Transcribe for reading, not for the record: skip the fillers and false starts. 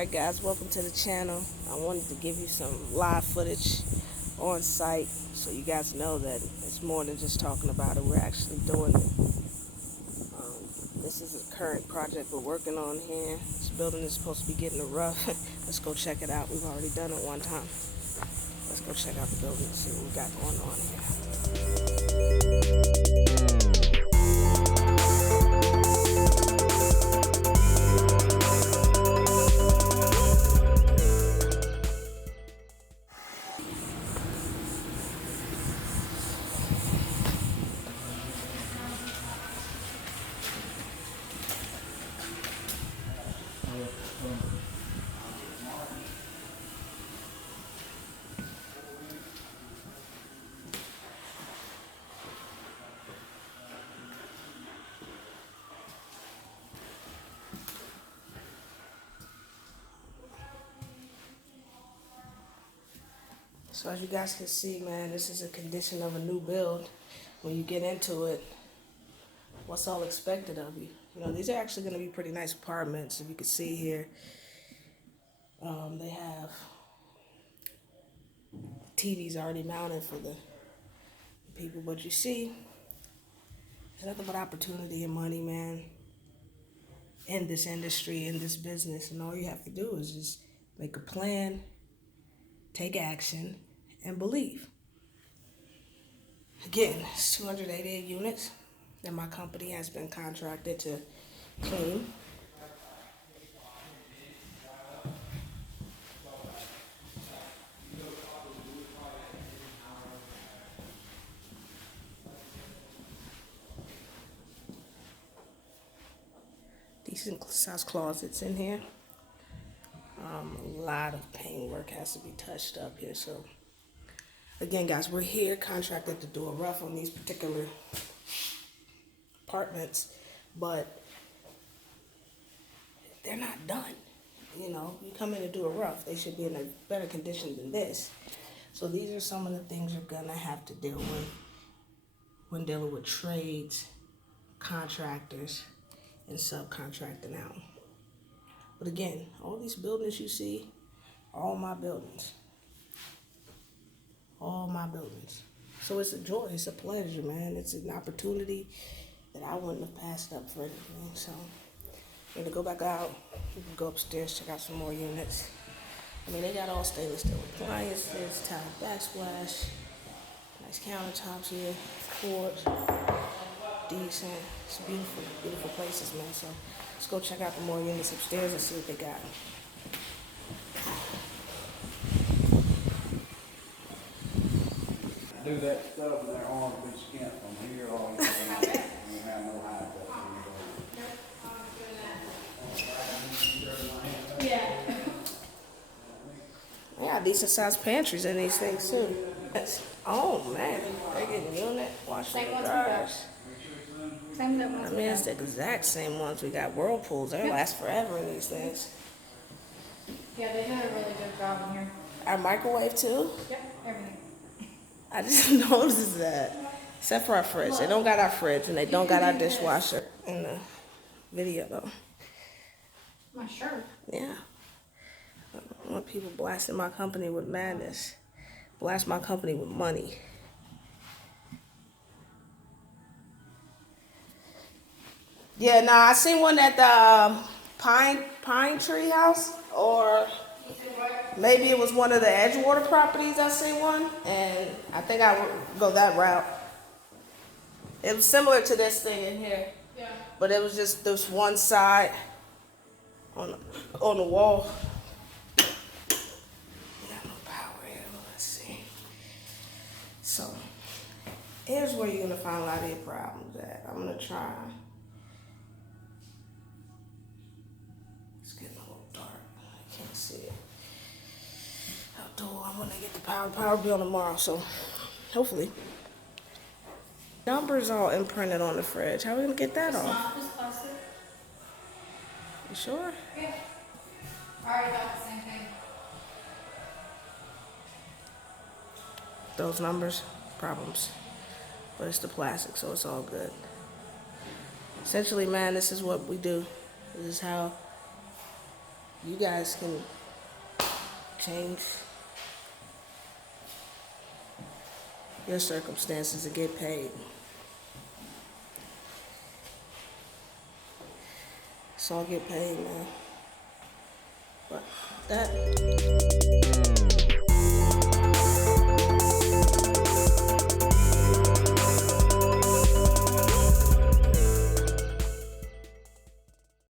Alright guys, welcome to the channel. I wanted to give you some live footage on site so you guys know that it's more than just talking about it. We're actually doing it. This is a current project we're working on here. This building is supposed to be getting a rough. Let's go check it out. We've already done it one time. Let's go check out the building and see what we got going on here. So as you guys can see, man, this is a condition of a new build. When you get into it, what's all expected of you? You know, these are actually going to be pretty nice apartments. If you can see here, they have TVs already mounted for the people. But you see, there's nothing but opportunity and money, man, in this industry, in this business. And all you have to do is just make a plan, take action, and believe. Again, it's 288 units that my company has been contracted to clean. Decent size closets in here. A lot of paint work has to be touched up here. So again, guys, we're here contracted to do a rough on these particular apartments, but they're not done. You know, you come in to do a rough, they should be in a better condition than this. So these are some of the things you're gonna have to deal with when dealing with trades, contractors, and subcontracting out. But again, all these buildings you see, all my buildings. All my buildings. So it's a joy, it's a pleasure, man. It's an opportunity that I wouldn't have passed up for anything. So we're gonna go back out. We can go upstairs, check out some more units. I mean, they got all stainless steel appliances, tile backsplash, nice countertops here, quartz, decent. It's beautiful, beautiful places, man. So let's go check out the more units upstairs and see what they got. Do that stuff in their arms, be skint from here all the way down. You have no high touch. They got decent sized pantries in these things too. Oh man, they're getting unit, washing the dryers. I mean, it's the exact same ones. We got whirlpools. They last forever in these things. Yeah, they did a really good job in here. Our microwave too. Yep, everything. I just noticed that. Except for our fridge. They don't got our fridge and they don't got our dishwasher in the video though. My shirt. Yeah. I don't want people blasting my company with madness. Blast my company with money. Yeah, nah, I seen one at the Pine Tree House, or maybe it was one of the Edgewater properties. I seen one, and I think I would go that route. It was similar to this thing in here, Yeah. but it was just this one side on the wall. We got no power here. Let's see. So here's where you're gonna find a lot of your problems at. I'm gonna try. It's getting a little dark. I can't see it. Outdoor. I'm gonna get the power bill tomorrow. So hopefully. Numbers all imprinted on the fridge. How are we gonna get that off? Not just plastic. You sure? Yeah. I already got the same thing. Those numbers, problems. But it's the plastic, so it's all good. Essentially, man, this is what we do. This is how you guys can change your circumstances to get paid. So I'll get paid, man. But that